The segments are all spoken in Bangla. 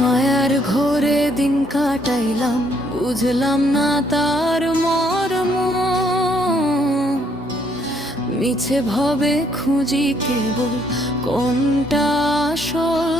মায়ার ঘোরে দিন কাটাইলাম বুঝলাম না তার মর্ম। মিছে ভবে খুঁজি কেবল কোনটা আসল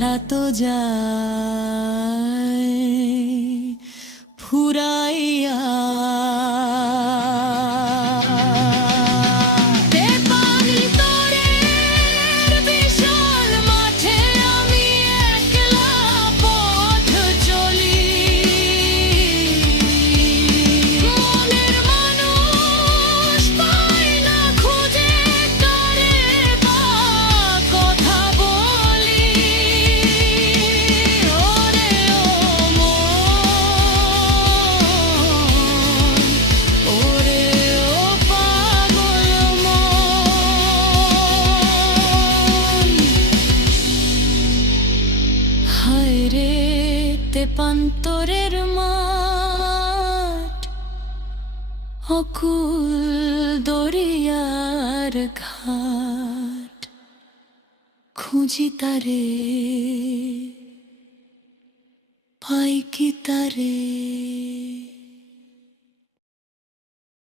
বেলা তো যায়। ফুরা তেপান্তরের মাঠ অকুল দরিয়ার ঘাট। খুঁজি তারে পাইকি তারে?